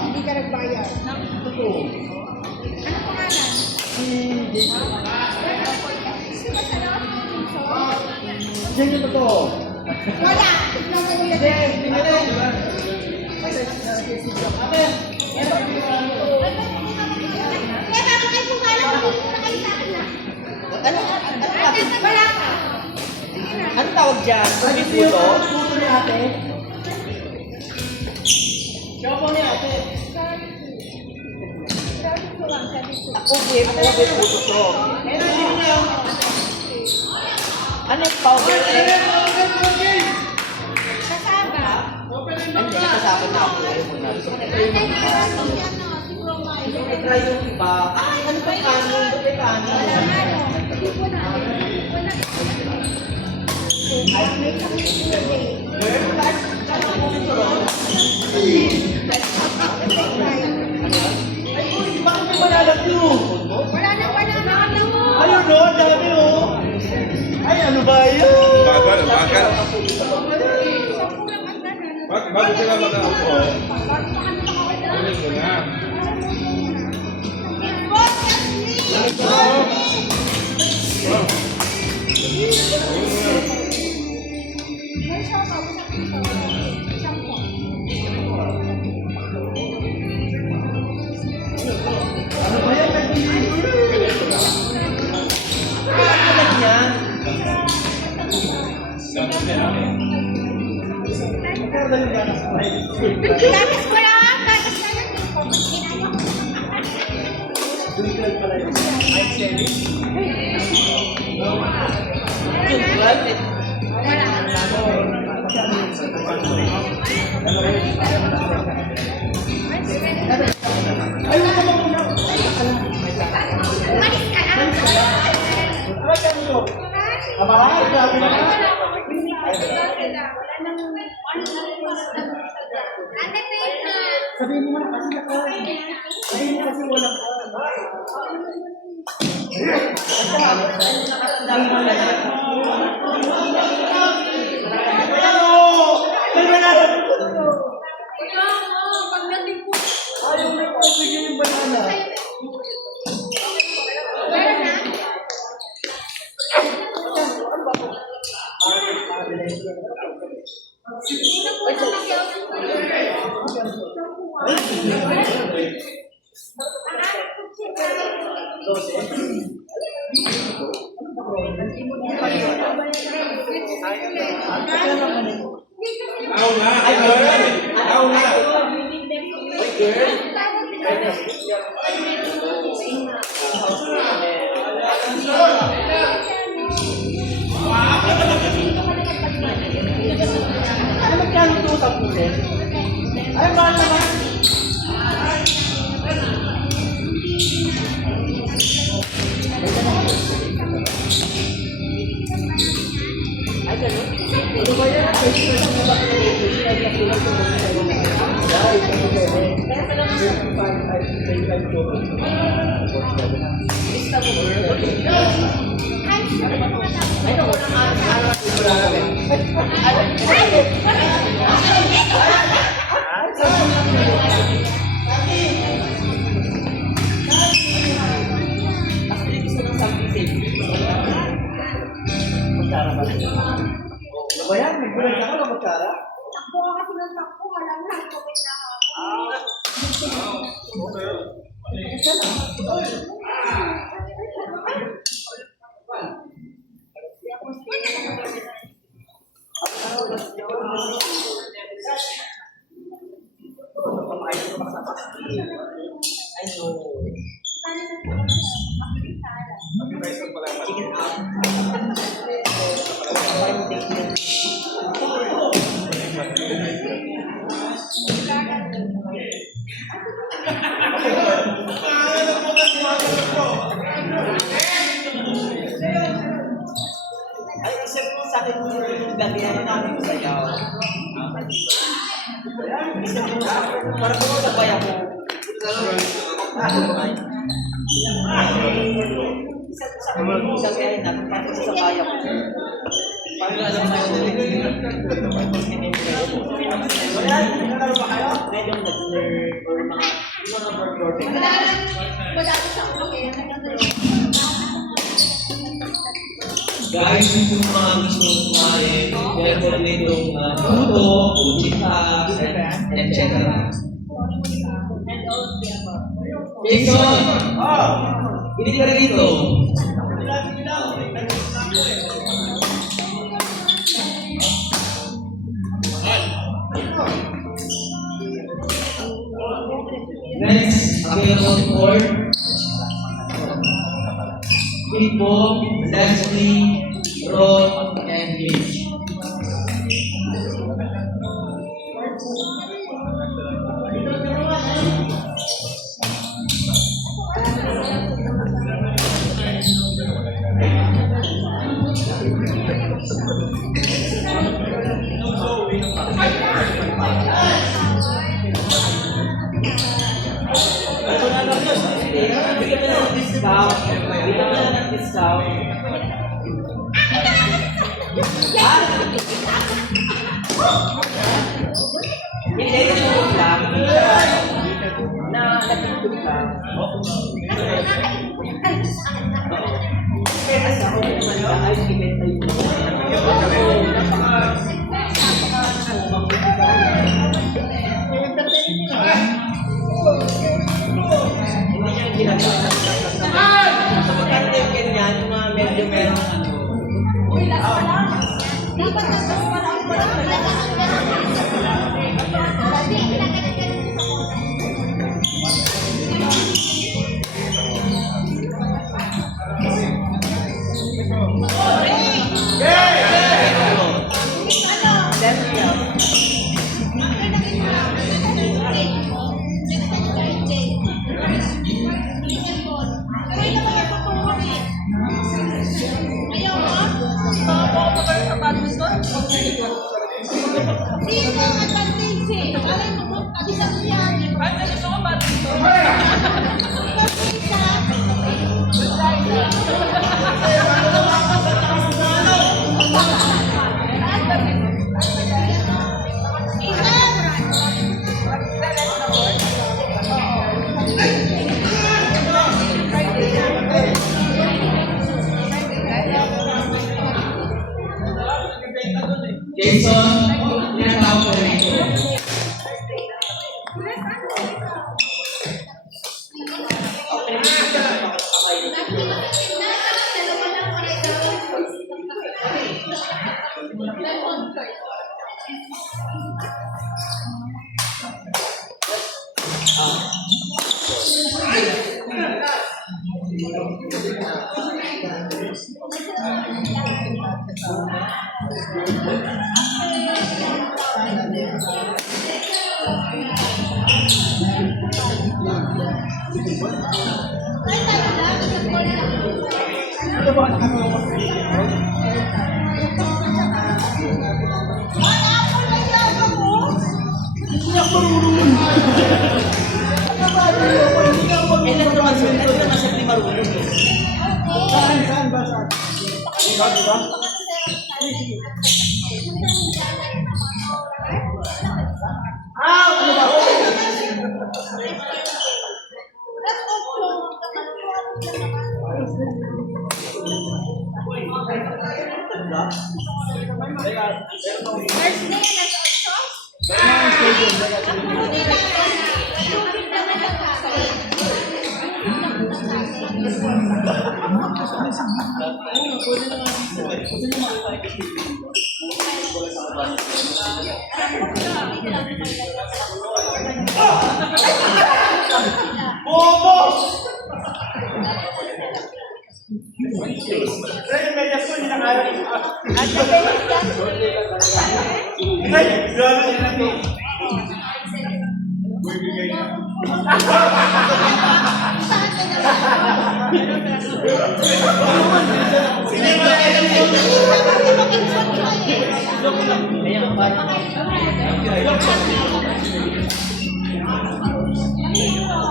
Hindi ka nagbayad. Totoo. Ano pangalan? Diyan yung totoo. Wala! Tignan mo ulit. Eh, bago kayo pumala, huwag na kayo sa akin na. Wala ka. Ano tawag dyan? Sabi puto? Puto ni ate. Siya po ni ate. Ako puto to. Ano yung powder egg? Kasama. Hindi kasama na ako. Try yung iba. Ay, ano ba kanin? Ano ba kanin? Ay, uy, bakit may malalag yun? Wala na. Ayun no, dami no. Ay, ano ba yun? Bagal. Bago Bago sila mag-auto. Ulit mo na. Ano ba yan? Gatas ko lang. Gatas na lang. Umalis ka lang. Abahar, grabe na. Sabihin mo na kasi sabihin mo kasi walang ayaw na ko bigyan yung banana. Now na. Ano magkano ito sa pulis? Ay, mahal naman. Ano ba yan? Ano ba yan? Nagbulag na ako ng magsara? Takbo ka kasi ng takbo. Wala na. Kumit na ako. Ay, isip mo sa akin yung gabihan namin sa yaw. Isip mo sa akin, para po sabay ako. Isip mo sa akin yung gabihan namin, para po sabay ako. Pangalaman mo yun. Nalaro ba kayo? Medyo nag-learn or mga perfect. Wala ko sa ulo kaya Guys, yung mga gusto kumain, meron nitong puto, puchitas, etc. Jason! Hindi ka rito. Next, available for Pipo, Leslie, Rod, and Mitch. Bigyan mo na ng discount. Bigyan mo na ng discount. Hindi, tulog lang. Na natutog lang. Kaya kasi ako naman ba, ay ibenta yung hindi niya ginagawa. Sa magkante yung ganyan, yung mga medyo meron ano. Uy, last pa lang. Dapat na last pa lang. Jason, tinatawag ko rin ito. Ilan naman sa lima marunong eh. Saan ba? Ikaw, di ba? Ano ba? Bobo! Ay, medyas ko, hindi nakala. Ay, grabe yun lang eh.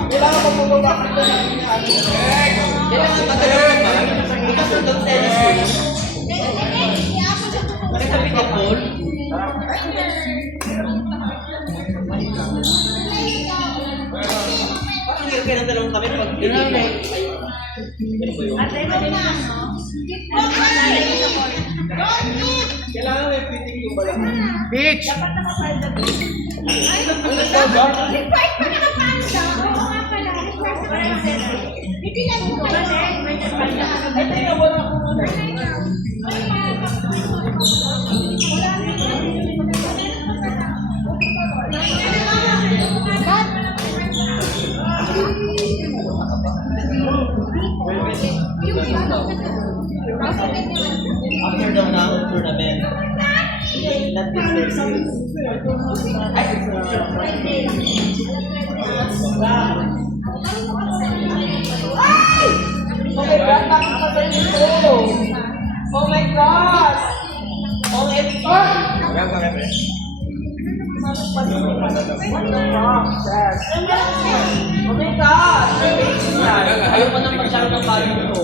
Kailangan mo bumaba ka ito. Kailangan matagal ka ba? Ikaw sa tennis. sabi niya, Paul? Parang hirap kayo ng dalawang kami pag pinili. Ay, ano ba yun? Kailangan may fitting yung balang. Beach! Required pa na panda. Oo nga pala. Hindi lang mo. Ay, teka, wala ko muna. After the round tournament, not this Thursday. Oh my God, nakakasal nito! Oh my God! Oh my God! What the fuck, Chef? Oh my God! Ayaw ko nang masyado ng bago ito.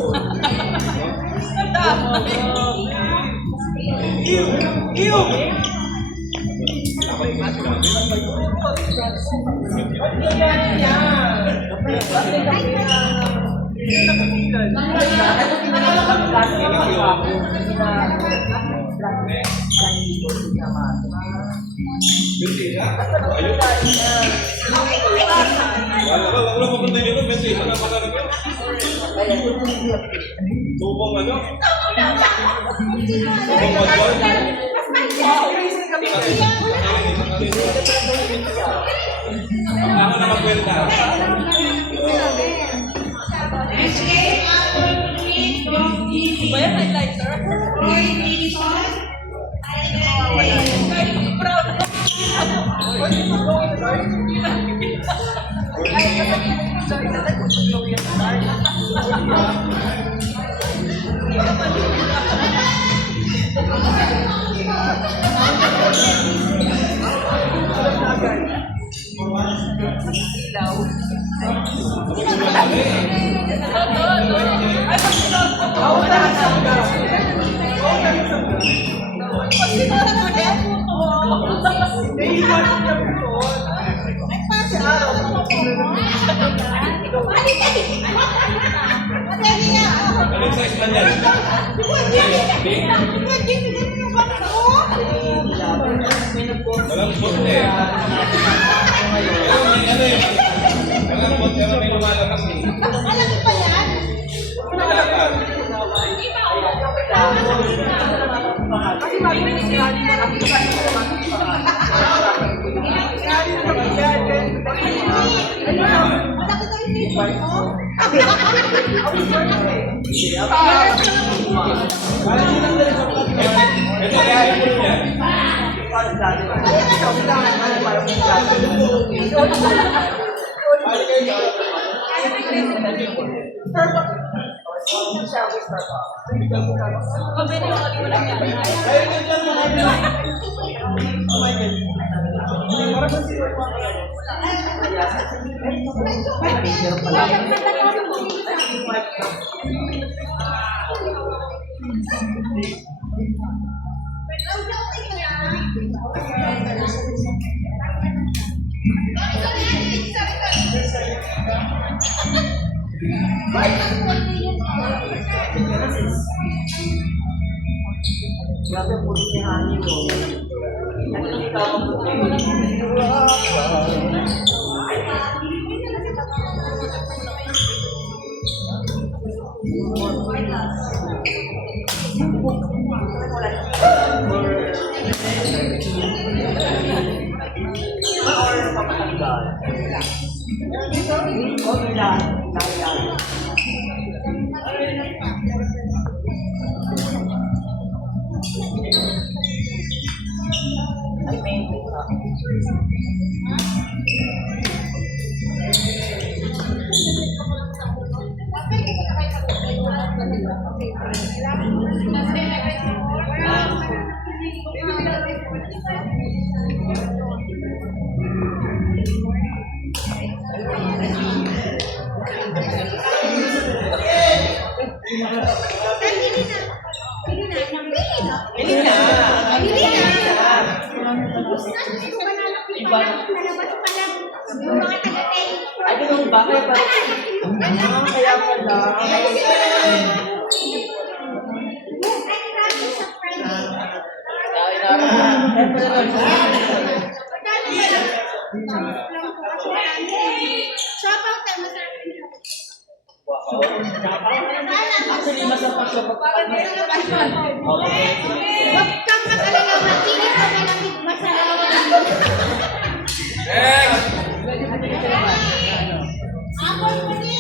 Wala pa punta dito, may isa na pala nito. Tubong ano? Tubong magwal. Ako na magkwenta. Ba yan, highlighter? Proud ko. Ay, sorry, Anong size man yan? Walang bote eh. Ano yun? Walang bote pero may lumalakas eh. Malaki pa yan? Lumalakas. Kasi mami ni Sinali mo na kita yung Sinali mo na yan. Malaki ka yung picture mo? Ito kaya yung pool niya. Grabe po si Hani mo. Nakikita ko po. Hindi na. iba. Nalabas pa lang. Yung mga taga-tayo. Ay, ganun ba? Kaya pala. Kaya pala. Ay, grabe sa Friday. Kaya pala lang. Sabaw tayo, masarap yun. Actually, masarap siya. Huwag kang mag-alala, matigil ka malamig, masarap. Ako muli!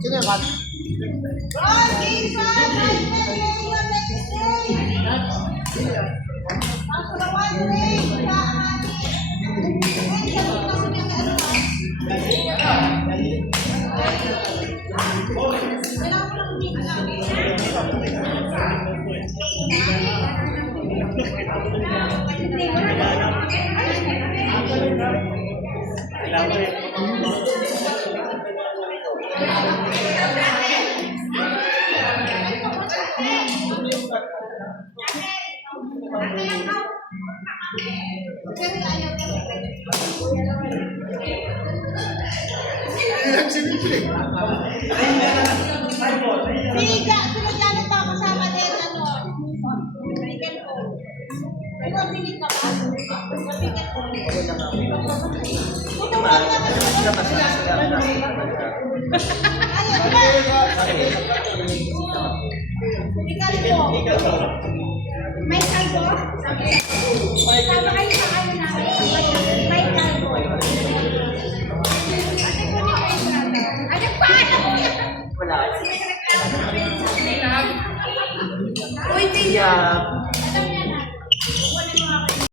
Sino yung kat? Biga, sinadyanan pa kasama din, ano? Bigan ko. Ay, mabigit ka ba? Mabigat ko. Tutulog na kasi. Ayun ba? Bigal ko. May kalbo? Sama kayo sa ano namin. May kalbo. Ate ko ni kayo brother. Ano pa? Wala. Uy, Yeah. Alam